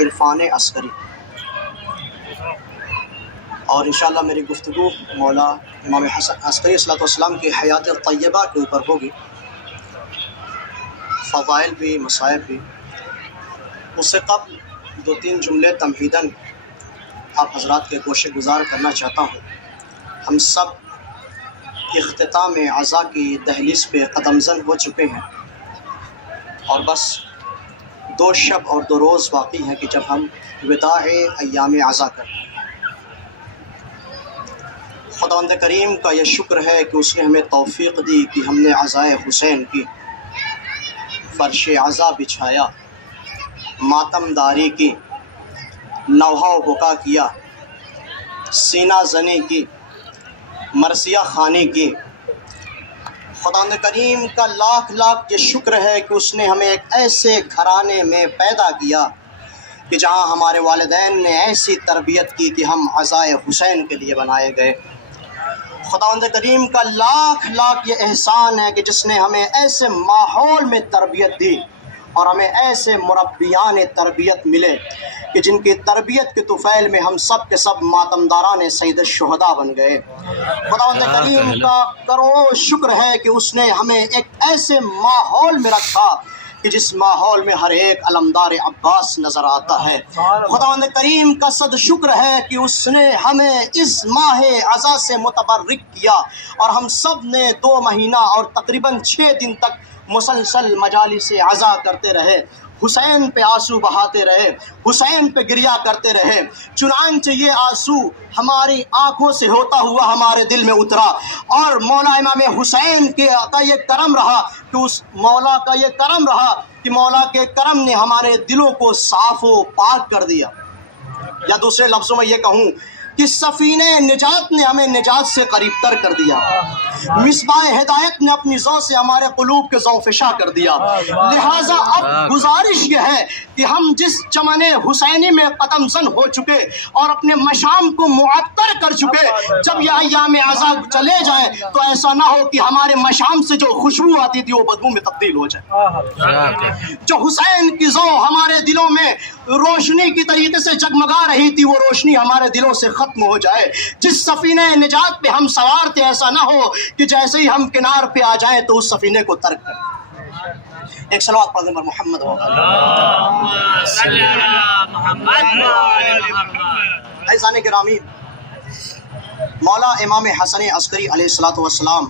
عرفان عسکری، اور انشاءاللہ میری گفتگو مولا امام حسن عسکری صلی اللہ علیہ وسلم کی حیات طیبہ کے اوپر ہوگی، فضائل بھی مصائب بھی۔ اس سے قبل 2-3 جملے تمہیداً آپ حضرات کے گوشے گزار کرنا چاہتا ہوں۔ ہم سب اختتام عزا کی دہلیز پہ قدم زن ہو چکے ہیں، اور بس 2 شب اور 2 روز باقی ہیں کہ جب ہم وداع ایام عزا کریں۔ خداوند کریم کا یہ شکر ہے کہ اس نے ہمیں توفیق دی کہ ہم نے عزائے حسین کی، فرش عزا بچھایا، ماتم داری کی، نوحہ و بکا کیا، سینہ زنی کی، مرثیہ خوانی کی۔ خداوند کریم کا لاکھ لاکھ یہ شکر ہے کہ اس نے ہمیں ایک ایسے گھرانے میں پیدا کیا کہ جہاں ہمارے والدین نے ایسی تربیت کی کہ ہم عزائے حسین کے لیے بنائے گئے۔ خداوند کریم کا لاکھ لاکھ یہ احسان ہے کہ جس نے ہمیں ایسے ماحول میں تربیت دی اور ہمیں ایسے مربیان تربیت ملے کہ جن کی تربیت کے طفیل میں ہم سب کے سب ماتمداران سید الشہداء بن گئے۔ خداوند کریم کا کروڑوں شکر ہے کہ اس نے ہمیں ایک ایسے ماحول میں رکھا کہ جس ماحول میں ہر ایک علمدار عباس نظر آتا ہے۔ خداوند کریم کا صد شکر ہے کہ اس نے ہمیں اس ماہ عزا سے متبرک کیا، اور ہم سب نے 2 مہینہ اور تقریباً 6 دن تک مسلسل مجالس عزا کرتے رہے، حسین پہ آنسو بہاتے رہے، حسین پہ گریہ کرتے رہے۔ چنانچہ یہ آنسو ہماری آنکھوں سے ہوتا ہوا ہمارے دل میں اترا، اور مولا امام حسین کا یہ کرم رہا کہ اس مولا کا یہ کرم رہا کہ مولا کے کرم نے ہمارے دلوں کو صاف و پاک کر دیا۔ یا دوسرے لفظوں میں یہ کہوں کہ سفینہ نجات نے ہمیں نجات سے قریب تر کر دیا، مصباح ہدایت نے اپنی ذو سے ہمارے قلوب کے ذو فشاں کر دیا۔ لہٰذا اب گزارش یہ ہے کہ ہم جس چمن حسینی میں قدم زن ہو چکے اور اپنے مشام کو معطر کر چکے، جب یہ ایام عزا چلے جائیں تو ایسا نہ ہو کہ ہمارے مشام سے جو خوشبو آتی تھی وہ بدبو میں تبدیل ہو جائے۔ جو حسین کی ذو ہمارے دلوں میں روشنی کی طریقے سے جگمگا رہی تھی، وہ روشنی ہمارے دلوں سے ختم ہو جائے۔ جس سفینہ نجات پہ ہم سوار تھے، ایسا نہ ہو کہ جیسے ہی ہم کنار پہ آ جائیں تو اس سفینے کو ترک کریں۔ ایک صلوات پڑھ دیں پر محمد عزیزان گرامی، مولا امام حسن عسکری علیہ الصلوۃ والسلام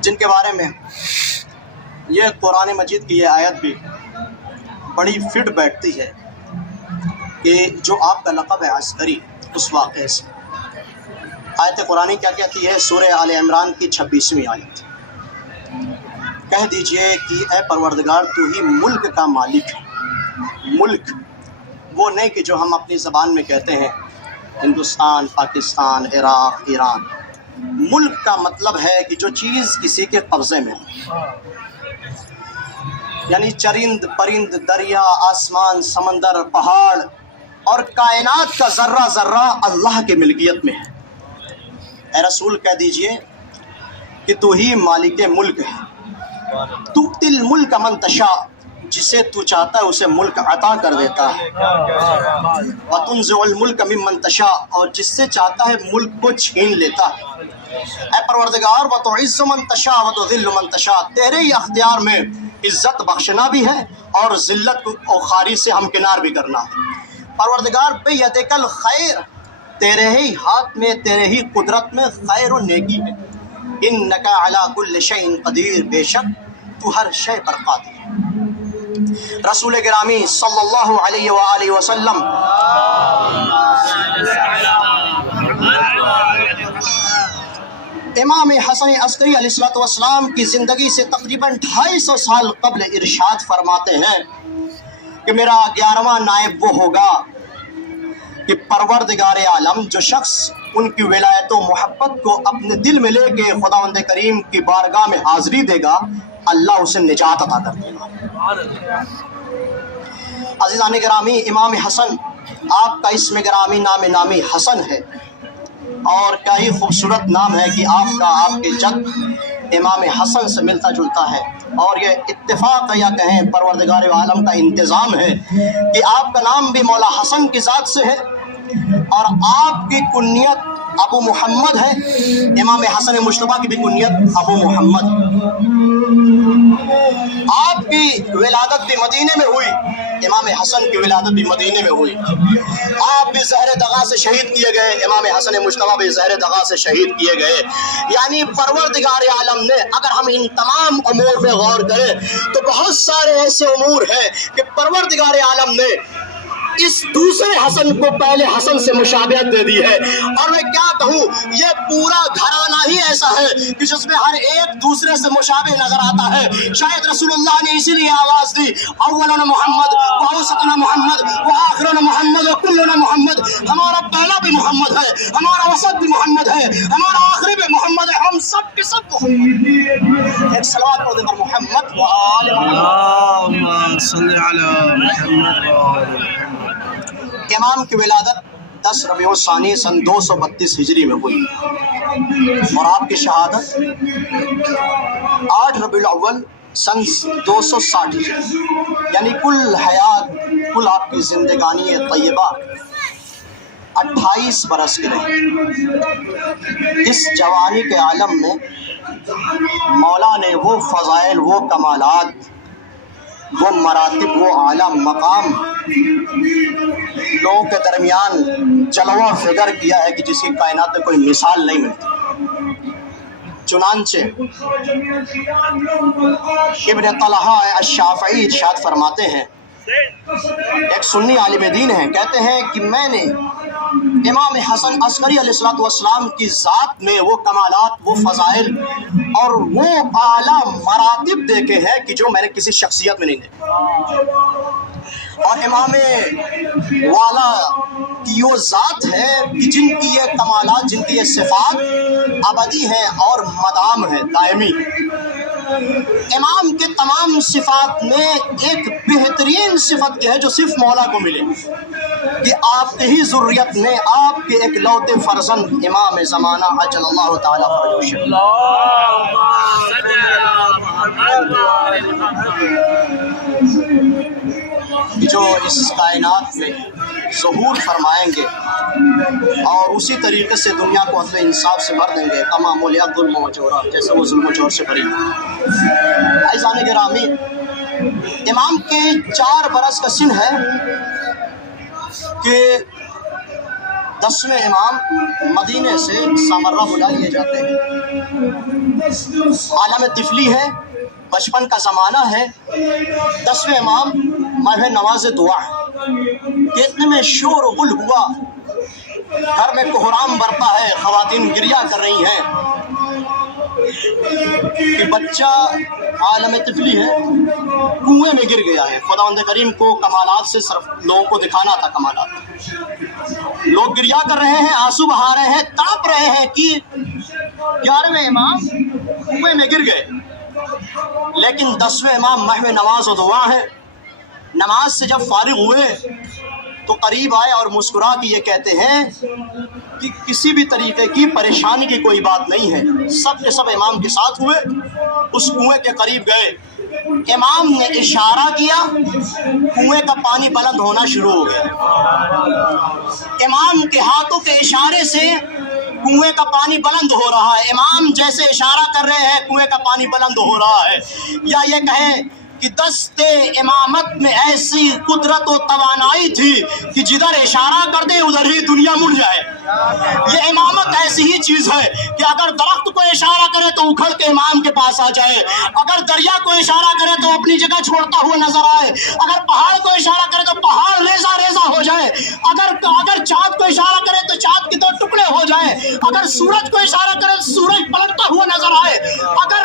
جن کے بارے میں یہ قرآن مجید کی یہ آیت بھی بڑی فٹ بیٹھتی ہے کہ جو آپ کا لقب ہے عسکری، اس واقعے سے آیت قرآن کیا کہتی ہے؟ سورہ آل عمران کی 26ویں آیت، کہہ دیجئے کہ اے پروردگار تو ہی ملک کا مالک ہے۔ ملک وہ نہیں کہ جو ہم اپنی زبان میں کہتے ہیں ہندوستان، پاکستان، عراق، ایران۔ ملک کا مطلب ہے کہ جو چیز کسی کے قبضے میں ہو، یعنی چرند پرند، دریا، آسمان، سمندر، پہاڑ اور کائنات کا ذرہ ذرہ اللہ کے ملکیت میں ہے۔ اے رسول کہہ دیجئے کہ تو ہی مالک ملک ہے، تؤتی الملک من تشاء، جسے تو چاہتا ہے اسے ملک عطا کر دیتا ہے، وتنزع الملک ممن تشاء، اور جس سے چاہتا ہے ملک کو چھین لیتا ہے۔ اے پروردگار وتعز من تشاء وتذل من تشاء، تیرے ہی اختیار میں عزت بخشنا بھی ہے اور ذلت و خواری سے ہمکنار بھی کرنا ہے۔ پروردگار بیدک الخیر، تیرے ہی ہاتھ میں، تیرے ہی قدرت میں خیر و نیکی ہے۔ انک علی کل شیء قدیر، بے شک تو ہر شے پر قادر ہے۔ رسول گرامی صلی اللہ علیہ وآلہ وسلم امام حسن عسکری علیہ الصلوۃ والسلام کی زندگی سے تقریباً 250 سال قبل ارشاد فرماتے ہیں کہ میرا 11واں نائب وہ ہوگا کہ پروردگار عالم جو شخص ان کی ولایت و محبت کو اپنے دل میں لے کے خداوند کریم کی بارگاہ میں حاضری دے گا، اللہ اسے نجات عطا کر دے گا۔ عزیزان گرامی، امام حسن، آپ کا اسم گرامی نامی حسن ہے، اور کیا ہی خوبصورت نام ہے کہ آپ کا، آپ کے جد امام حسن سے ملتا جلتا ہے، اور یہ اتفاق یا کہیں پروردگار عالم کا انتظام ہے کہ آپ کا نام بھی مولا حسن کی ذات سے ہے اور آپ کی کنیت ابو محمد ہے۔ امام حسن مجتبیٰ کی بھی کنیت ابو محمد۔ آپ کی ولادت بھی مدینے میں ہوئی، امام حسن کی ولادت بھی مدینے میں ہوئی۔ آپ بھی زہر دغا سے شہید کیے گئے، امام حسن مجتبیٰ بھی زہر دغا سے شہید کیے گئے۔ یعنی پروردگار عالم نے اگر ہم ان تمام امور پہ غور کریں تو بہت سارے ایسے امور ہیں کہ پروردگار عالم نے اس دوسرے حسن کو پہلے حسن سے مشابہت دے دی ہے۔ اور میں کیا کہوں، یہ پورا گھرانہ ہی ایسا ہے کہ جس میں ہر ایک دوسرے سے مشابہ نظر آتا ہے۔ شاید رسول اللہ نے اسی لیے آواز دی، اولنا محمد واوسطنا محمد وآخرنا محمد وکلنا محمد۔ ہمارا پہلا بھی محمد ہے، ہمارا وسط بھی محمد ہے، ہمارا آخری بھی محمد ہے، ہم سب کے سب محمد۔ ایک صلوات پڑھ دیں پر محمد وآل محمد۔ اللہم صلی علی محمد وآل محمد۔ امام کی ولادت 10 ربیع الثانی سن 232 ہجری میں ہوئی اور آپ کی شہادت 8 ربیع الاول سن 260 ہجری، یعنی کل آپ کی زندگانی طیبہ 28 برس کی رہی۔ اس جوانی کے عالم میں مولا نے وہ فضائل، وہ کمالات، وہ مراتب، وہ اعلیٰ مقام لوگوں کے درمیان جلوہ فگر کیا ہے کہ جس کی کائنات میں کوئی مثال نہیں ملتی۔ چنانچہ ابن طلحہ الشافعی ارشاد فرماتے ہیں، ایک سنی عالم دین ہیں، کہتے ہیں کہ میں نے امام حسن عسکری علیہ السلام کی ذات میں وہ کمالات، وہ فضائل اور وہ اعلیٰ مراتب دیکھے ہیں کہ جو میں نے کسی شخصیت میں نہیں دیکھے۔ اور امام والا کی وہ ذات ہے کہ جن کی یہ کمالات، جن کی یہ صفات ابدی ہیں اور مدام ہیں، دائمی۔ امام کے تمام صفات میں ایک بہترین صفت یہ ہے جو صرف مولا کو ملے کہ آپ کی ہی ذریت میں آپ کے ایک لوتے فرزند امام زمانہ عجل اللہ تعالیٰ فرجہ شریف جو اس کائنات میں ظہور فرمائیں گے اور اسی طریقے سے دنیا کو عدل انصاف سے بھر دیں گے، تمام اولیاء ظلم و جور، جیسے وہ ظلم و جور سے بھری۔ عزیزان گرامی، امام کے 4 برس کا سن ہے کہ 10ویں امام مدینے سے سامرہ بلائے جاتے ہیں۔ عالم طفلی ہے، بچپن کا زمانہ ہے۔ 10ویں امام ماہ نواز دعا ہے کہ اتنے میں شور و غل ہوا، گھر میں کوہرام برپا ہے، خواتین گریہ کر رہی ہیں کہ بچہ عالم طفلی ہے، کنویں میں گر گیا ہے۔ خداوند کریم کو کمالات سے صرف لوگوں کو دکھانا تھا کمالات۔ لوگ گریہ کر رہے ہیں، آنسو بہا رہے ہیں، تڑپ رہے ہیں کہ 11ویں امام کنویں میں گر گئے، لیکن 10ویں امام محو نماز و دعا ہے۔ نماز سے جب فارغ ہوئے تو قریب آئے اور مسکرا کے یہ کہتے ہیں کہ کسی بھی طریقے کی پریشانی کی کوئی بات نہیں ہے۔ سب کے سب امام کے ساتھ ہوئے، اس کنویں کے قریب گئے، امام نے اشارہ کیا، کنویں کا پانی بلند ہونا شروع ہو گیا۔ امام کے ہاتھوں کے اشارے سے کنویں کا پانی بلند ہو رہا ہے۔ امام جیسے اشارہ کر رہے ہیں کنویں کا پانی بلند ہو رہا ہے، یا یہ کہیں کہ دست امامت میں ایسی قدرت و توانائی تھی کہ جدھر اشارہ کر دے ادھر ہی دنیا مڑ جائے۔ یہ امامت ایسی ہی چیز ہے کہ اگر درخت کو اشارہ کرے تو اکھڑ کے امام کے پاس آ جائے، اگر دریا کو اشارہ کرے تو اپنی جگہ چھوڑتا ہوا نظر آئے، اگر پہاڑ کو اشارہ کرے تو پہاڑ ریزہ ریزہ ہو جائے، اگر چاند کو اشارہ کرے تو چاند کے 2 ٹکڑے ہو جائے، اگر سورج کو اشارہ کرے تو سورج پلٹتا ہوا نظر آئے، اگر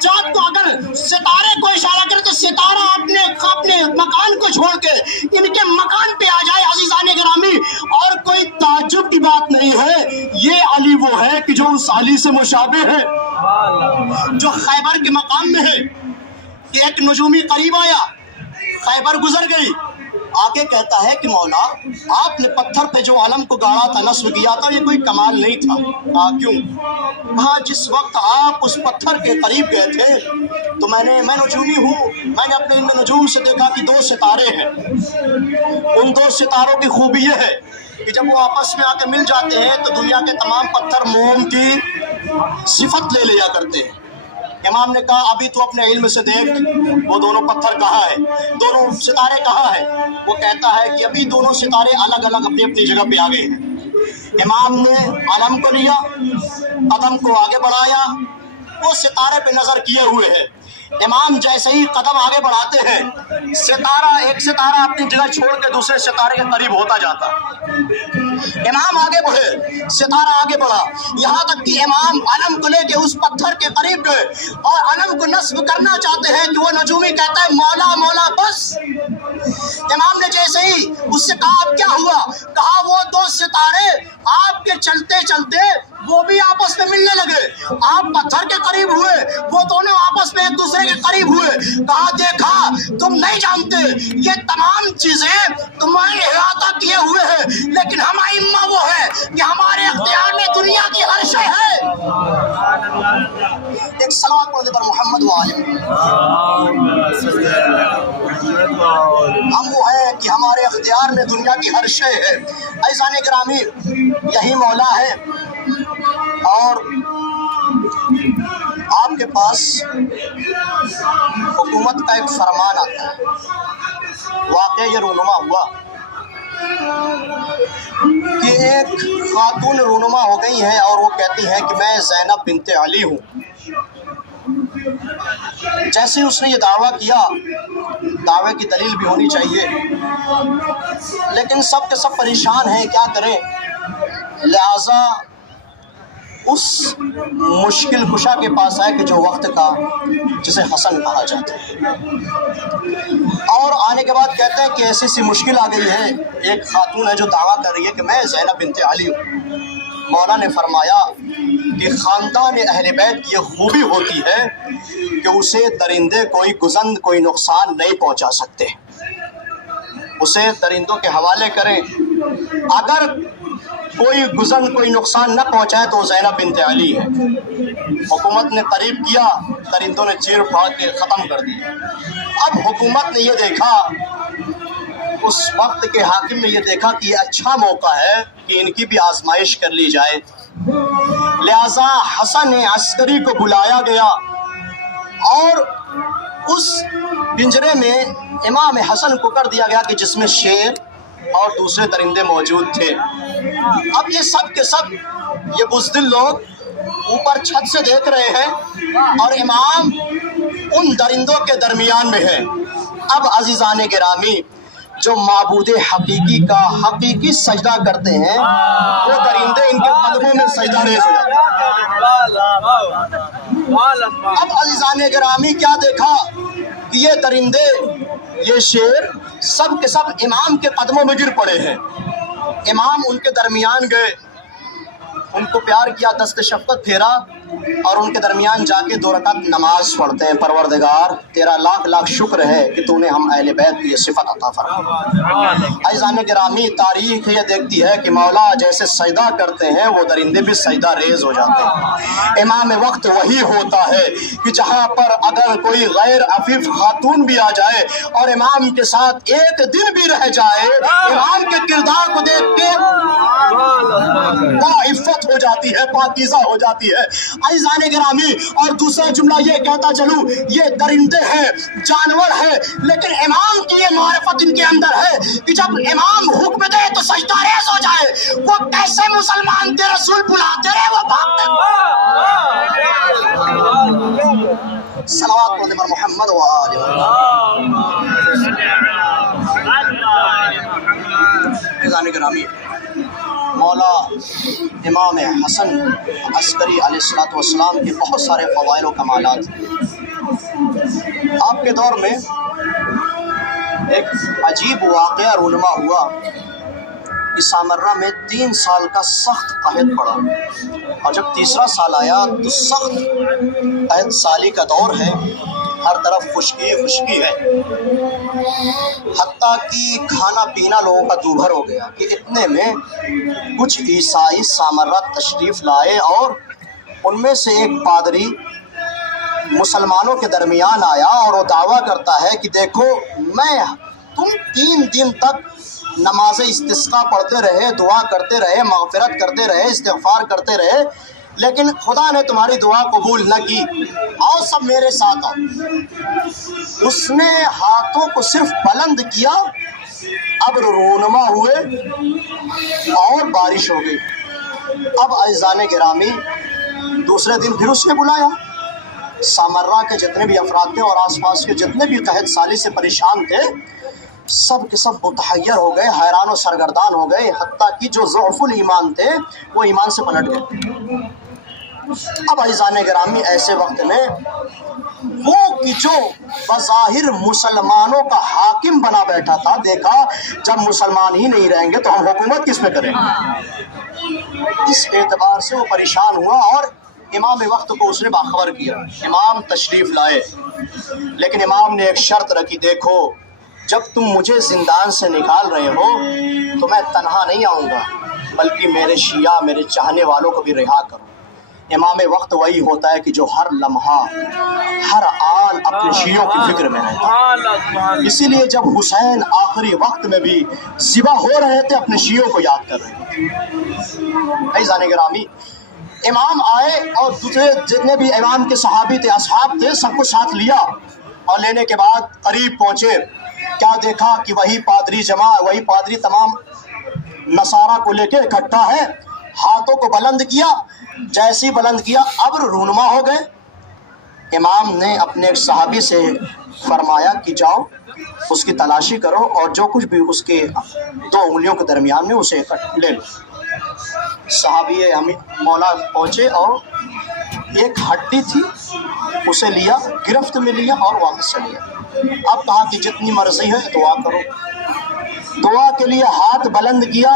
چاند کو، اگر ستارے کو اشارہ کرے تو ستارہ اپنے مکان کو چھوڑ کے ان کے مکان پہ آ جائے۔ عزیزان گرامی، اور کوئی تعجب کی بات نہیں ہے، یہ علی وہ ہے کہ جو اس علی سے مشابہ ہے، جو خیبر کے مقام میں ہے کہ ایک نجومی قریب آیا، خیبر گزر گئی، آگے کہتا ہے کہ مولا آپ نے پتھر پہ جو علم کو گاڑا تھا، نصب کیا تھا، یہ کوئی کمال نہیں تھا۔ کیوں؟ کہا جس وقت آپ اس پتھر کے قریب گئے تھے تو میں نجومی ہوں، میں نے اپنے علم نجوم سے دیکھا کہ 2 ستارے ہیں۔ ان 2 ستاروں کی خوبی یہ ہے کہ جب وہ آپس میں آ کے مل جاتے ہیں تو دنیا کے تمام پتھر موم کی صفت لے لیا کرتے ہیں۔ امام نے کہا ابھی تو اپنے علم سے دیکھ وہ دونوں پتھر کہاں ہے، دونوں ستارے کہاں ہیں؟ وہ کہتا ہے کہ ابھی دونوں ستارے الگ الگ اپنی اپنی جگہ پہ آگے ہیں۔ امام نے علم کو لیا، قدم کو آگے بڑھایا، وہ ستارے پہ نظر کیے ہوئے ہیں۔ امام جیسے ہی قدم آگے بڑھاتے ہیں، ایک ستارہ اپنی جگہ چھوڑ کے دوسرے ستارے کے قریب ہوتا جاتا۔ امام آگے بڑھے، ستارہ آگے بڑھا، یہاں تک کہ امام علم کو لے کے اس پتھر کے قریب گئے اور علم کو نصب کرنا چاہتے ہیں کہ وہ نجومی کہتا ہے مولا مولا بس۔ امام نے جیسے ہی اس سے کہا اب کیا ہوا؟ کہا وہ 2 ستارے آپ کے چلتے چلتے وہ بھی آپس میں ملنے لگے، آپ پتھر کے قریب ہوئے، وہ دونوں آپس میں ایک دوسرے کے قریب ہوئے۔ کہا دیکھا تم نہیں جانتے یہ تمام چیزیں تمہارے احاطہ کیے ہوئے ہیں، لیکن ہم ائمہ وہ ہے کہ ہمارے اختیار میں دنیا کی ہر شے ہے۔ ایک صلوات پڑھنے پر محمد وآلہ۔ ہم وہ ہے کہ ہمارے اختیار میں دنیا کی ہر شے ہے۔ عزیزان گرامی، یہی مولا ہے اور آپ کے پاس حکومت کا ایک فرمان آتا ہے۔ واقعہ یہ رونما ہوا کہ ایک خاتون رونما ہو گئی ہیں اور وہ کہتی ہیں کہ میں زینب بنت علی ہوں۔ جیسے اس نے یہ دعویٰ کیا، دعوے کی دلیل بھی ہونی چاہیے، لیکن سب کے سب پریشان ہیں، کیا کریں؟ لہذا اس مشکل کشا کے پاس آئے کہ جو وقت کا جسے حسن کہا جاتا ہے، اور آنے کے بعد کہتے ہیں کہ ایسی سی مشکل آ گئی ہے، ایک خاتون ہے جو دعویٰ کر رہی ہے کہ میں زینب بنت علی ہوں۔ مولا نے فرمایا کہ خاندان اہل بیت کی یہ خوبی ہوتی ہے کہ اسے درندے کوئی گزند کوئی نقصان نہیں پہنچا سکتے، اسے درندوں کے حوالے کریں، اگر کوئی گزند کوئی نقصان نہ پہنچائے تو زینب بنت علی ہے۔ حکومت نے قریب کیا، درندوں نے چیر پھاڑ کے ختم کر دیا۔ اب حکومت نے یہ دیکھا، اس وقت کے حاکم نے یہ دیکھا کہ یہ اچھا موقع ہے کہ ان کی بھی آزمائش کر لی جائے، لہذا حسن عسکری کو بلایا گیا اور اس پنجرے میں امام حسن کو کر دیا گیا کہ جس میں شیر اور دوسرے درندے موجود تھے۔ اب یہ سب کے سب یہ بزدل لوگ اوپر چھت سے دیکھ رہے ہیں اور امام ان درندوں کے درمیان میں ہے۔ اب عزیزان گرامی، جو معبود حقیقی کا حقیقی سجدہ کرتے ہیں وہ درندے ان کے قدموں میں سجدہ ریز ہو جاتے ہیں۔ اب عزیزان گرامی کیا دیکھا کہ یہ درندے، یہ شیر سب کے سب امام کے قدموں میں گر پڑے ہیں۔ امام ان کے درمیان گئے، ان کو پیار کیا، دست شفقت پھیرا اور ان کے درمیان جا کے 2 رکعت نماز پڑھتے ہیں۔ پروردگار تیرا لاکھ لاکھ شکر ہے کہ تو نے ہم اہل بیت کی یہ صفت عطا فرمائی۔ عزیزان گرامی، تاریخ یہ دیکھتی ہے کہ مولا جیسے سجدہ کرتے ہیں وہ درندے بھی سجدہ ریز ہو جاتے ہیں۔ امام وقت وہی ہوتا ہے کہ جہاں پر اگر کوئی غیر عفیف خاتون بھی آ جائے اور امام کے ساتھ ایک دن بھی رہ جائے، امام کے کردار کو دیکھ کے وہ عفت ہو جاتی ہے، پاکیزہ ہو جاتی ہے۔ عزیزان گرامی، اور دوسرا جملہ یہ کہتا چلوں، یہ درندے ہیں، جانور ہیں، لیکن امام کی یہ معرفت ان کے اندر ہے کہ جب امام حکم دے تو سجدہ ریز ہو جائے۔ وہ کیسے مسلمان کے رسول بلاتے رہے وہ بھاگتے۔ صلوات پڑھنے پر محمد وآلہ۔ عزیزان گرامی، مولا امام حسن عسکری علیہ السلام کے بہت سارے فضائل و کمالات۔ آپ کے دور میں ایک عجیب واقعہ رونما ہوا کہ سامرہ میں 3 سال کا سخت قحط پڑا، اور جب تیسرا سال آیا تو سخت قحط سالی کا دور ہے، ہر طرف خشکی خشکی ہے، حتیٰ کہ کھانا پینا لوگوں کا دوبھر ہو گیا کہ اتنے میں کچھ عیسائی سامرا تشریف لائے اور ان میں سے ایک پادری مسلمانوں کے درمیان آیا اور وہ دعویٰ کرتا ہے کہ دیکھو تم 3 دن تک نماز استسقاء پڑھتے رہے، دعا کرتے رہے، مغفرت کرتے رہے، استغفار کرتے رہے، لیکن خدا نے تمہاری دعا قبول نہ کی، آؤ سب میرے ساتھ آؤ۔ اس نے ہاتھوں کو صرف بلند کیا، ابر رونما ہوئے اور بارش ہو گئی۔ اب عزیزان گرامی دوسرے دن پھر اس نے بلایا، سامرا کے جتنے بھی افراد تھے اور آس پاس کے جتنے بھی قحط سالی سے پریشان تھے، سب کے سب متحیر ہو گئے، حیران و سرگردان ہو گئے، حتیٰ کہ جو ضعف الایمان تھے وہ ایمان سے پلٹ گئے۔ اب عزیزان گرامی ایسے وقت میں وہ کہ جو بظاہر مسلمانوں کا حاکم بنا بیٹھا تھا، دیکھا جب مسلمان ہی نہیں رہیں گے تو ہم حکومت کس پہ کریں گے، اس اعتبار سے وہ پریشان ہوا اور امام وقت کو اس نے باخبر کیا۔ امام تشریف لائے، لیکن امام نے ایک شرط رکھی، دیکھو جب تم مجھے زندان سے نکال رہے ہو تو میں تنہا نہیں آؤں گا، بلکہ میرے شیعہ، میرے چاہنے والوں کو بھی رہا کرو۔ امام وقت وہی ہوتا ہے کہ جو ہر لمحہ ہر آن اپنے شیعوں کی فکر میں رہتا ہے، اسی لیے جب حسین آخری وقت میں بھی ذبح ہو رہے تھے اپنے شیعوں کو یاد کر رہے تھے۔ عزیزان گرامی امام آئے اور دوسرے جتنے بھی امام کے صحابی تھے، اصحاب تھے، سب کو ساتھ لیا اور لینے کے بعد قریب پہنچے، کیا دیکھا کہ وہی پادری تمام نصارہ کو لے کے اکٹھا ہے، ہاتھوں کو بلند کیا، جیسی بلند کیا ابر رونما ہو گئے۔ امام نے اپنے ایک صحابی سے فرمایا کہ جاؤ اس کی تلاشی کرو اور جو کچھ بھی اس کے 2 انگلیوں کے درمیان میں اسے لے لو۔ صحابی مولا پہنچے اور ایک ہڈی تھی اسے لیا، گرفت میں لیا اور واپس چلے گیا۔ اب کہا کہ جتنی مرضی ہے دعا کرو، دعا کے لیے ہاتھ بلند کیا،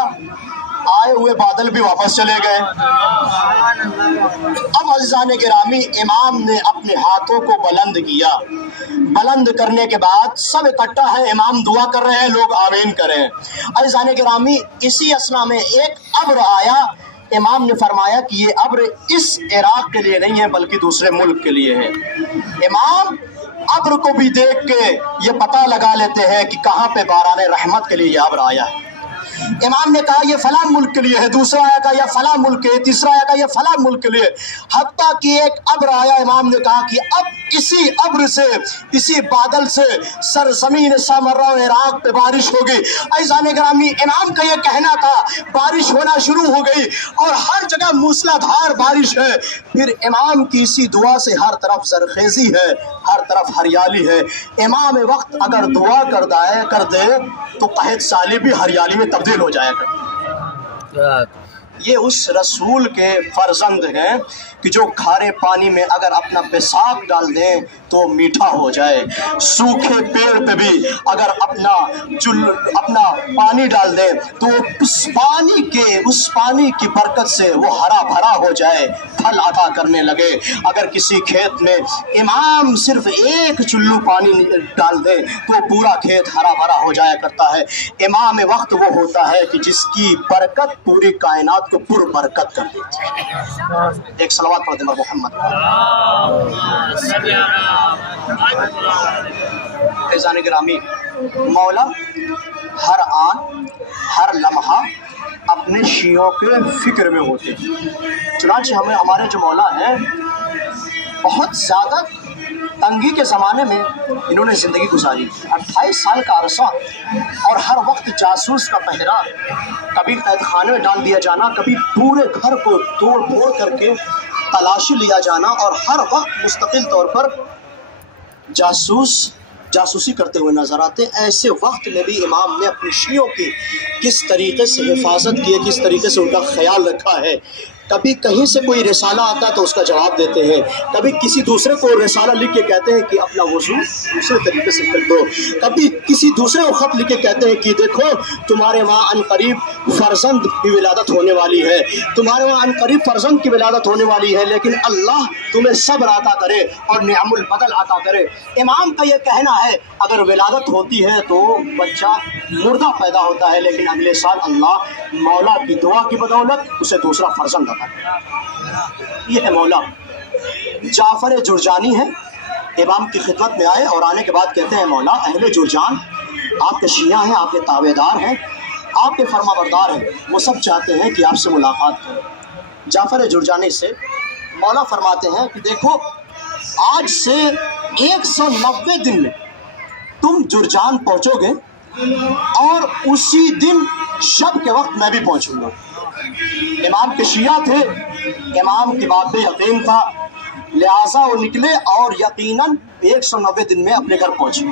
آئے ہوئے بادل بھی واپس چلے گئے۔ اب عزیزان گرامی امام نے اپنے ہاتھوں کو بلند کیا، بلند کرنے کے بعد سب اکٹھا ہے، امام دعا کر رہے ہیں، لوگ آمین کر رہے ہیں۔ عزیزان گرامی اسی اثنا میں ایک ابر آیا، امام نے فرمایا کہ یہ ابر اس عراق کے لیے نہیں ہے بلکہ دوسرے ملک کے لیے ہے۔ امام ابر کو بھی دیکھ کے یہ پتہ لگا لیتے ہیں کہ کہاں پہ باران رحمت کے لیے یہ ابر آیا ہے۔ امام نے کہا یہ فلاں ملک کے لیے ہے، دوسرا آیا کہا یہ فلاں ملک کے، تیسرا آیا کہا یہ فلاں ملک کے لیے، حتیٰ کہ ایک ابر آیا، امام نے کہا کہ اب اسی ابر سے، اسی بادل سے سرزمین سامرا و عراق پہ بارش ہوگی۔ عزیزان گرامی امام کا یہ کہنا تھا، بارش ہونا شروع ہو گئی اور ہر جگہ موسلا دھار بارش ہے۔ پھر امام کی اسی دعا سے ہر طرف زرخیزی ہے، ہر طرف ہریالی ہے۔ امام وقت اگر دعا کر دے تو قحط سالی بھی ہریالی میں تبدیل ہو جائے گا۔ یہ اس رسول کے فرزند ہیں کہ جو کھارے پانی میں اگر اپنا پیشاب ڈال دیں تو میٹھا ہو جائے، سوکھے پیڑ پہ بھی اگر اپنا پانی ڈال دیں تو اس پانی کی برکت سے وہ ہرا بھرا ہو جائے، پھل عطا کرنے لگے۔ اگر کسی کھیت میں امام صرف ایک چلو پانی ڈال دے تو پورا کھیت ہرا بھرا ہو جایا کرتا ہے۔ امام وقت وہ ہوتا ہے کہ جس کی برکت پوری کائنات کو پر برکت کر دیتی ہے۔ ایک صلوات پڑھ دیں محمد۔ عزیزان گرامی مولا ہر آن ہر لمحہ اپنے شیعوں کے فکر میں ہوتے ہیں۔ چنانچہ ہمارے جو مولا ہیں بہت زیادہ تنگی کے زمانے میں انہوں نے زندگی گزاری، 28 سال کا عرصہ، اور ہر وقت جاسوس کا پہرا، کبھی قید خانے میں ڈال دیا جانا، کبھی پورے گھر کو توڑ پھوڑ کر کے تلاشی لیا جانا، اور ہر وقت مستقل طور پر جاسوسی کرتے ہوئے نظر آتے۔ ایسے وقت میں بھی امام نے اپنی شیعوں کی کس طریقے سے حفاظت کی ہے، کس طریقے سے ان کا خیال رکھا ہے۔ کبھی کہیں سے کوئی رسالہ آتا ہے تو اس کا جواب دیتے ہیں، کبھی کسی دوسرے کو رسالہ لکھ کے کہتے ہیں کہ اپنا وضو دوسرے طریقے سے کر دو، کبھی کسی دوسرے کو خط لکھ کے کہتے ہیں کہ دیکھو تمہارے وہاں عنقریب فرزند کی ولادت ہونے والی ہے، تمہارے وہاں عنقریب فرزند کی ولادت ہونے والی ہے، لیکن اللہ تمہیں صبر عطا کرے اور نعم البدل عطا کرے۔ امام کا یہ کہنا ہے اگر ولادت ہوتی ہے تو بچہ مردہ پیدا ہوتا ہے، لیکن اگلے سال اللہ مولا کی دعا کی بدولت اسے دوسرا فرزند عطا کرے۔ یہ ہے مولا۔ جعفر جرجانی ہے، امام کی خدمت میں آئے اور آنے کے بعد کہتے ہیں مولا اہل جرجان آپ کے شیعہ ہیں، آپ کے تابع دار ہیں، آپ کے فرما بردار ہیں، وہ سب چاہتے ہیں کہ آپ سے ملاقات کریں۔ جعفر جرجانی سے مولا فرماتے ہیں کہ دیکھو آج سے 190 دن میں تم جرجان پہنچو گے اور اسی دن شب کے وقت میں بھی پہنچوں گا۔ امام کے شیعہ تھے، امام کی بات پہ یقین تھا، لہٰذا وہ نکلے اور یقیناً 190 دن میں اپنے گھر پہنچے۔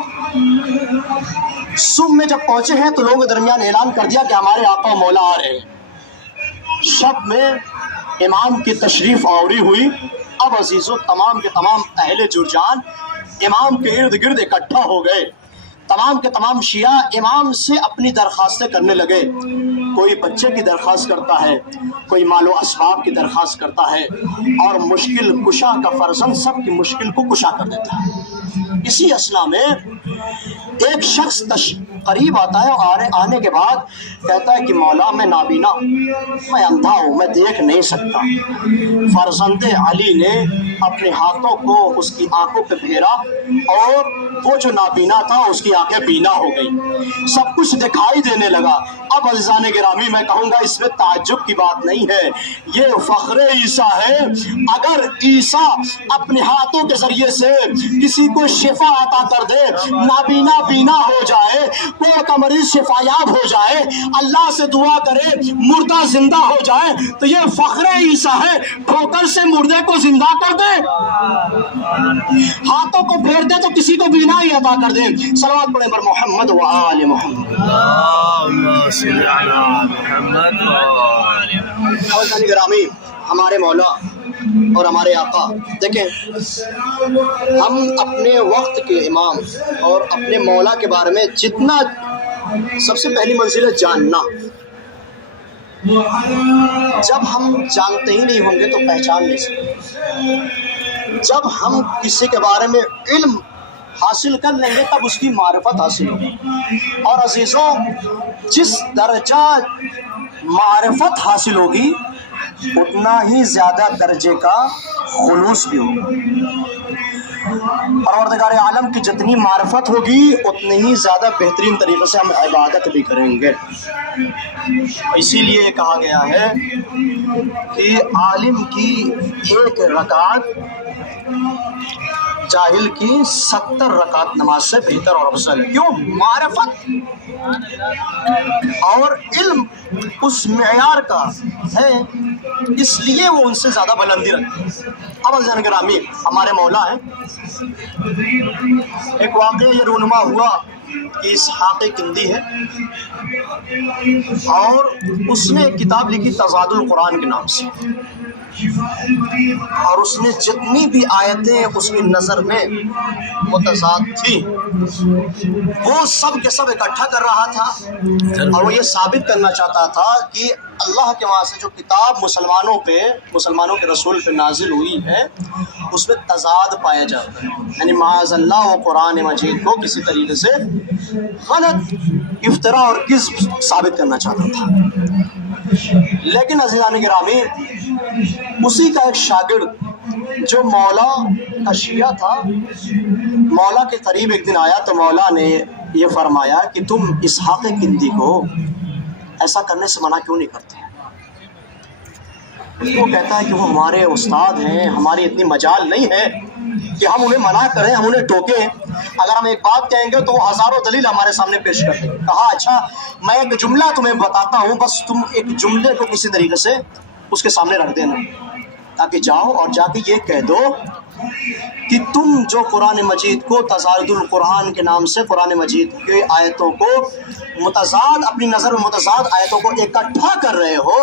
صبح میں جب پہنچے ہیں تو لوگوں کے درمیان اعلان کر دیا کہ ہمارے آقا و مولا آ رہے ہیں۔ شب میں امام کی تشریف آوری ہوئی۔ اب عزیزو تمام کے تمام اہل جرجان امام کے ارد گرد اکٹھا ہو گئے۔ تمام کے تمام شیعہ امام سے اپنی درخواستیں کرنے لگے۔ کوئی بچے کی درخواست کرتا ہے، کوئی مال و اسباب کی درخواست کرتا ہے، اور مشکل کشا کا فرزند سب کی مشکل کو کشا کر دیتا ہے۔ اسی اثنا میں ایک شخص قریب آتا ہے اور آنے کے بعد کہتا ہے کہ مولا میں نابینا، میں اندھا ہوں، میں دیکھ نہیں سکتا۔ فرزند علی نے اپنے ہاتھوں کو اس کی آنکھوں پہ پھیرا اور وہ جو نابینا تھا اس کی آنکھیں بینا ہو گئی، سب کچھ دکھائی دینے لگا۔ اب عزیزان گرامی میں کہوں گا اس میں تعجب کی بات نہیں ہے، یہ فخر عیسیٰ ہے۔ اگر عیسیٰ اپنے ہاتھوں کے ذریعے سے کسی کو شفا عطا کر دے، نابینا بینا ہو جائے، کوڑ کا مریض شفا یاب ہو جائے، اللہ سے دعا کرے مردہ زندہ ہو جائے، تو یہ فخر عیسیٰ ہے۔ ٹھوکر سے مردے کو زندہ کر دے، ہاتھوں کو پھیر دے تو کسی کو بینا ہی عطا کر دے۔ صلوات پڑھیں بر محمد و آل محمد۔ اللهم صل على محمد عزیزان گرامی، ہمارے مولا اور ہمارے آقا، دیکھیں ہم اپنے وقت کے امام اور اپنے مولا کے بارے میں جتنا، سب سے پہلی منزل ہے جاننا۔ جب ہم جانتے ہی نہیں ہوں گے تو پہچان نہیں سکتے۔ جب ہم کسی کے بارے میں علم حاصل کر لیں گے تب اس کی معرفت حاصل ہوگی، اور عزیزوں جس درجہ معرفت حاصل ہوگی اتنا ہی زیادہ درجے کا خلوص بھی ہوگا۔ پروردگار عالم کی جتنی معرفت ہوگی اتنی ہی زیادہ بہترین طریقے سے ہم عبادت بھی کریں گے۔ اسی لیے کہا گیا ہے کہ عالم کی ایک رکعت جاہل کی 70 رکعت نماز سے بہتر اور افضل ہے۔ کیوں؟ معرفت اور علم اس معیار کا ہے، اس لیے وہ ان سے زیادہ بلندی رکھتے ہیں۔ اب عزیزان گرامی، ہمارے مولا ہیں، ایک واقعہ یہ رونما ہوا کہ اسحاق کندی ہے اور اس نے ایک کتاب لکھی تضاد القرآن کے نام سے، اور اس نے جتنی بھی آیتیں اس کی نظر میں متضاد تھی وہ سب کے سب اکٹھا کر رہا تھا، اور وہ یہ ثابت کرنا چاہتا تھا کہ اللہ کے وہاں سے جو کتاب مسلمانوں کے رسول پہ نازل ہوئی ہے اس میں تضاد پایا جاتا ہے، یعنی معاذ اللہ وہ قرآن مجید کو کسی طریقے سے غلط افطرا اور کذب ثابت کرنا چاہتا تھا۔ لیکن عزیزان گرامی، اسی کا ایک شاگرد جو مولا کا شیعہ تھا، مولا کے قریب ایک دن آیا تو مولا نے یہ فرمایا کہ تم اسحاق کندی کو ایسا کرنے سے منع کیوں نہیں کرتے؟ وہ کہتا ہے کہ وہ ہمارے استاد ہیں، ہماری اتنی مجال نہیں ہے کہ ہم انہیں منع کریں، ہم انہیں ٹوکیں۔ اگر ہم ایک بات کہیں گے تو وہ ہزاروں دلیل ہمارے سامنے پیش کر دیں۔ کہا اچھا میں ایک جملہ تمہیں بتاتا ہوں، بس تم ایک جملے کو کسی طریقے سے اس کے سامنے رکھ دینا، تاکہ جاؤ اور جا کے یہ کہہ دو کہ تم جو قرآن مجید کو تضاد القرآن کے نام سے قرآن مجید کے آیتوں کو متضاد، اپنی نظر میں متضاد آیتوں کو اکٹھا کر رہے ہو،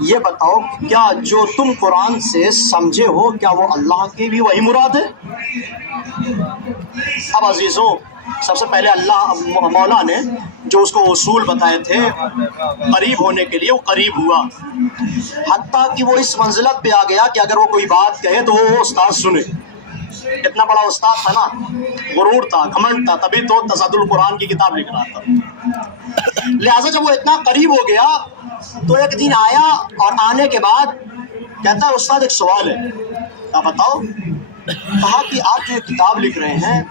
یہ بتاؤ کیا جو تم قرآن سے سمجھے ہو کیا وہ اللہ کی بھی وہی مراد ہے؟ اب عزیزوں سب سے پہلے اللہ مولا نے جو اس کو اصول بتائے تھے قریب ہونے کے لیے وہ قریب ہوا، حتیٰ کہ وہ اس منزلت پہ آ گیا کہ اگر وہ کوئی بات کہے تو وہ استاد سنے۔ اتنا بڑا استاد تھا نا، غرور تھا، گھمنڈ تھا، تبھی تو تضاد القرآن کی کتاب لکھ رہا تھا۔ لہٰذا جب وہ اتنا قریب ہو گیا تو ایک دن آیا اور آنے کے بعد کہتا ہے استاد ایک سوال ہے، آپ بتاؤ۔ کہا کہ آپ جو کتاب لکھ رہے ہیں،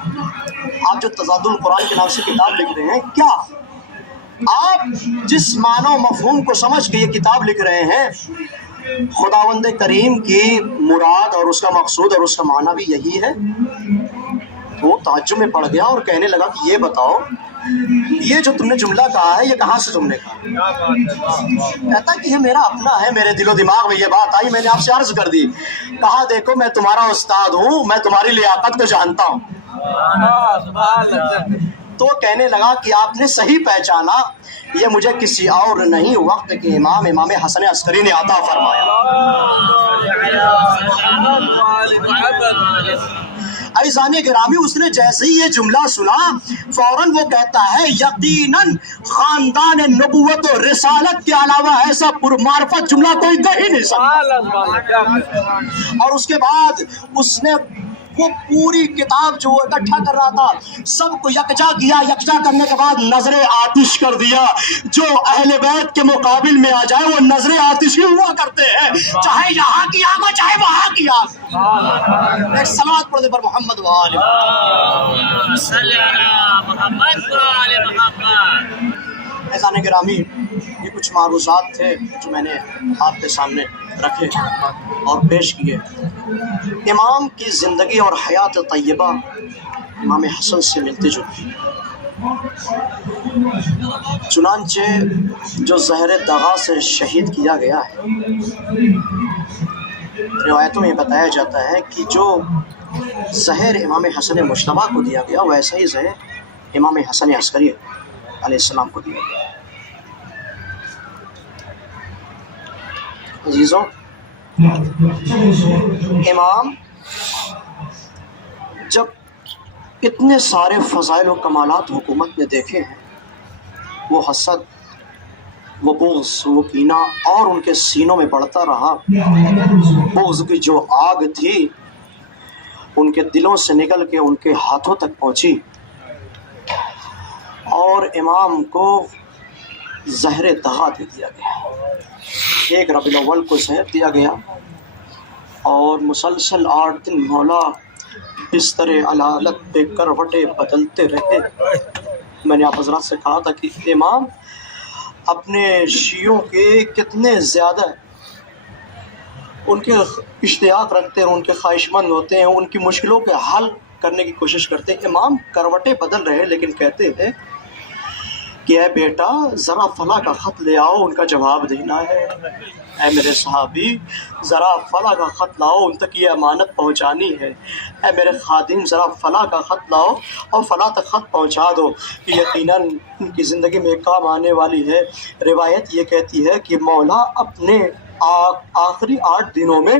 آپ جو تضاد القرآن کے نام سے کتاب لکھ رہے ہیں، کیا آپ جس معنی و مفہوم کو سمجھ کے یہ کتاب لکھ رہے ہیں خداوند کریم کی مراد اور اس کا مقصود اور اس کا معنی بھی یہی ہے؟ وہ تعجب میں پڑ گیا اور کہنے لگا کہ یہ بتاؤ یہ جو تم نے جملہ کہا ہے یہ کہاں سے تم نے کہا؟ کہتا کہ یہ میرا اپنا ہے، میرے دل و دماغ میں یہ بات آئی، میں نے آپ سے عرض کر دی۔ کہا دیکھو میں تمہارا استاد ہوں، میں تمہاری لیاقت کو جانتا ہوں۔ تو کہنے لگا کہ آپ نے صحیح پہچانا، یہ مجھے کسی اور نہیں وقت کے امام حسن عسکری نے عطا فرمایا۔ عزیزان گرامی اس نے جیسے ہی یہ جملہ سنا فوراً وہ کہتا ہے یقیناً خاندان نبوت و رسالت کے علاوہ ایسا پرمعرفت جملہ کوئی کہہ ہی نہیں سکتا۔ اور اس کے بعد اس نے وہ پوری کتاب جو اکٹھا کر رہا تھا سب کو یکجا کیا، یکجا کرنے کے بعد نظر آتش کر دیا۔ جو اہل بیت کے مقابل میں آ جائے وہ نظر آتش ہی ہوا کرتے ہیں، چاہے یہاں کی آگ ہو چاہے وہاں کی آگ۔ ایک صلوات پڑھ دے پر محمد و آل محمد۔ عزیزان گرامی یہ کچھ معروضات تھے جو میں نے آپ کے سامنے رکھے اور پیش کیے۔ امام کی زندگی اور حیات طیبہ امام حسن سے ملتی جلتی، چنانچہ جو زہر دغا سے شہید کیا گیا ہے روایتوں میں بتایا جاتا ہے کہ جو زہر امام حسن مجتبیٰ کو دیا گیا ویسا ہی زہر امام حسن عسکری علیہ السلام کو دیا گیا۔ عزیزوں امام جب اتنے سارے فضائل و کمالات حکومت نے دیکھے ہیں، وہ حسد، وہ بغض، وہ کینہ اور ان کے سینوں میں بڑھتا رہا۔ بغض کی جو آگ تھی ان کے دلوں سے نکل کے ان کے ہاتھوں تک پہنچی اور امام کو زہر دغا دے دیا گیا۔ ایک ربیع الاول کو زہر دیا گیا اور مسلسل 8 دن مولا بستر علالت پہ کروٹیں بدلتے رہے۔ میں نے آپ حضرات سے کہا تھا کہ امام اپنے شیعوں کے کتنے زیادہ ان کے اشتیاق رکھتے ہیں، ان کے خواہش مند ہوتے ہیں، ان کی مشکلوں کے حل کرنے کی کوشش کرتے ہیں۔ امام کروٹیں بدل رہے لیکن کہتے ہیں کہ اے بیٹا ذرا فلاں کا خط لے آؤ، ان کا جواب دینا ہے۔ اے میرے صحابی ذرا فلاں کا خط لاؤ، ان تک یہ امانت پہنچانی ہے۔ اے میرے خادم ذرا فلاں کا خط لاؤ اور فلاں تک خط پہنچا دو، کہ یقیناً ان کی زندگی میں کام آنے والی ہے۔ روایت یہ کہتی ہے کہ مولا اپنے آخری 8 دنوں میں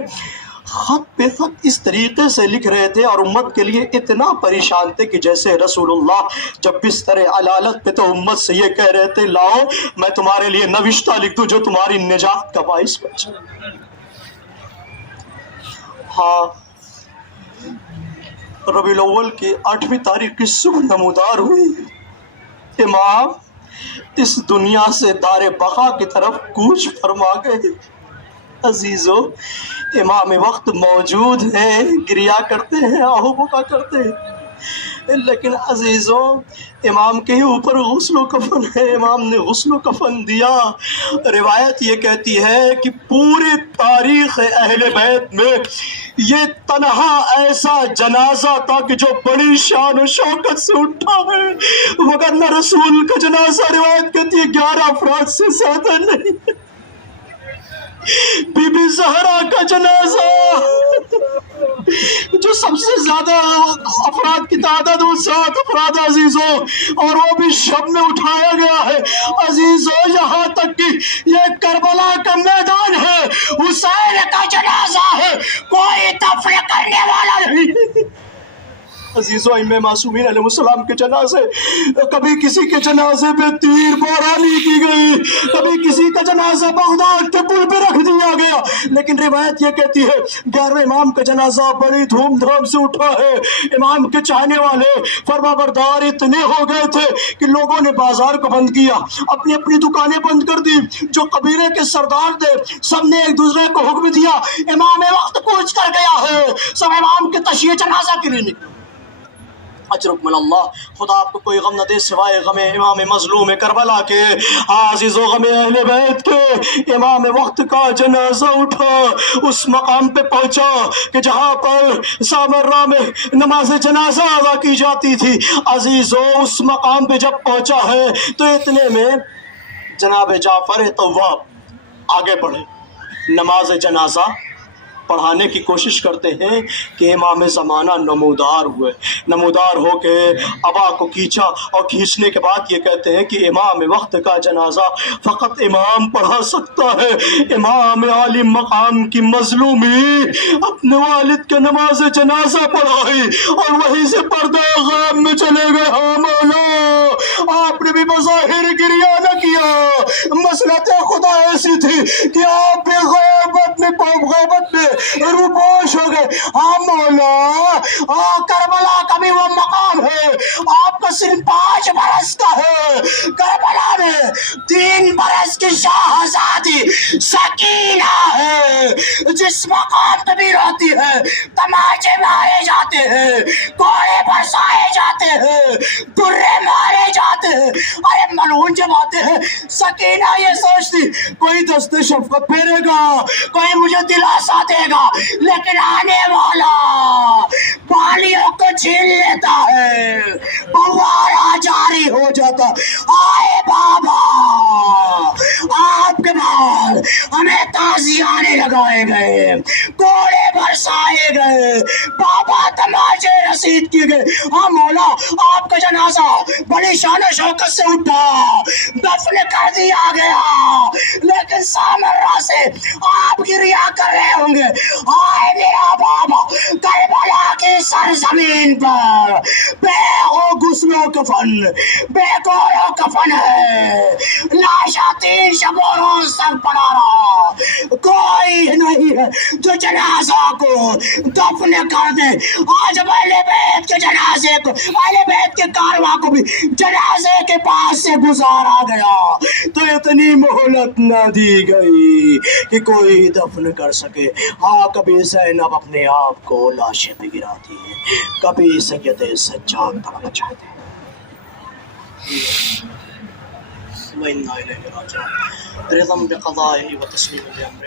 خط پہ خط اس طریقے سے لکھ رہے تھے اور امت کے لیے اتنا پریشان تھے کہ جیسے رسول اللہ جب بستر علالت پہ تو امت سے یہ کہہ رہے تھے لاؤ میں تمہارے لیے نوشتہ لکھ دوں جو تمہاری نجات کا باعث بن جائے۔ ہاں ربیع الاول کی 8ویں تاریخ کی صبح نمودار ہوئی، امام اس دنیا سے دار بقا کی طرف کوچ فرما گئے۔ عزیزو امام وقت موجود ہیں، گریا کرتے ہیں، آہو بکا کرتے ہیں، لیکن عزیزو امام کے ہی اوپر غسل و کفن ہے، امام نے غسل و کفن دیا۔ روایت یہ کہتی ہے کہ پورے تاریخ اہل بیت میں یہ تنہا ایسا جنازہ تھا کہ جو بڑی شان و شوکت سے اٹھا ہے، وگرنہ رسول کا جنازہ روایت کہتی ہے 11 افراد سے زیادہ نہیں۔ بی بی زہرا کا جنازہ جو سب سے زیادہ افراد افراد کی تعداد وہ 7 افراد عزیزوں، اور وہ بھی شب میں اٹھایا گیا ہے عزیزوں، یہاں تک کہ یہ کربلا کا میدان ہے، حسین کا جنازہ ہے، کوئی دفن کرنے والا نہیں۔ عزیزوں ائمہ معصومین علیہ السلام کے جنازے، کبھی کسی کے جنازے پہ تیر بارانی کی گئی، کبھی کسی کا جنازہ بغداد کے پل پہ رکھ دیا گیا، لیکن روایت یہ کہتی ہے 11ویں امام کا جنازہ بڑی دھوم دھام سے اٹھا ہے۔ امام کے چاہنے والے فرما بردار اتنے ہو گئے تھے کہ لوگوں نے بازار کو بند کیا، اپنی اپنی دکانیں بند کر دی، جو قبیلے کے سردار تھے سب نے ایک دوسرے کو حکم دیا امام وقت کوچ کر گیا ہے، سب امام کے تشییع جنازہ کے لیے نکلے۔ اجرک من اللہ، خدا آپ کو کوئی غم نہ دے سوائے غم امام مظلوم کربلا کے۔ عزیزو غم اہل بیت کے، امام وقت کا جنازہ اٹھا، اس مقام پہ پہنچا کہ جہاں پر سامرہ میں نماز جنازہ ادا کی جاتی تھی۔ عزیزو اس مقام پہ جب پہنچا ہے تو اتنے میں جناب جعفر طواب آگے بڑھے، نماز جنازہ پڑھانے کی کوشش کرتے ہیں کہ امام زمانہ نمودار ہوئے، نمودار ہو کے ابا کو کھینچا، اور کھینچنے کے بعد یہ کہتے ہیں کہ امام وقت کا جنازہ فقط امام پڑھا سکتا ہے۔ امام عالی مقام کی مظلومی اپنے والد کے نماز جنازہ پڑھائی اور وہیں سے پردہ غیب میں چلے گئے۔ ہاں مولا، آپ نے بھی بظاہر گریہ نہ کیا، مسلط خدا ایسی تھی کہ آپ بھی غیبت میں روپوش ہو گئے۔ ہاں مولا، کربلا کا بھی وہ مقام ہے، آپ کا صرف 5 برس کا ہے، کربلا میں 3 برس کی شاہزادی سکینہ ہے، جس مقام پہ بھی روتی ہے، تماچے مارے جاتے ہیں، کوڑے برسائے جاتے ہیں، درے مارے جاتے ہیں۔ ارے ملعون جب آتے ہیں، سکینہ یہ سوچتی کوئی دست شفقت پھیرے گا، کوئی مجھے دلاسا دے گا، لیکن آنے والا بالیوں کو چھین لیتا ہے، فوارہ جاری ہو جاتا۔ آئے بابا، آپ کے بعد ہمیں تازیانے لگائے گئے، کوڑے برسائے گئے، بابا تماچے رسید کیے گئے۔ ہاں مولا، آپ کا جنازہ بڑی شان و شوکت سے اٹھا، دفن کر دیا گیا، لیکن سامرہ سے آپ گریہ کر رہے ہوں گے۔ آئے میرا بابا، کربلا کی سرزمین پر بے غسل و کفن، بے گور و کفن ہے، لاشا 3 شب و روز تک پڑا رہا، کوئی نہیں ہے جو جنازہ کو دفن کر دے۔ آج اہل بیت کے جنازے کو، اہل بیت کے کارواں کو بھی جنازے کے پاس سے گزارا گیا، تو اتنی مہلت نہ دی گئی کہ کوئی دفن کر سکے۔ ہاں، کبھی زینب اپنے آپ کو لاشیں پہ گراتی ہے، کبھی سید سجاد تک بچاتے ہیں۔ وَإِنَّا إِلَيْهِ رَاجِعُونَ، رضا بقضائه وتسلیم بأمره۔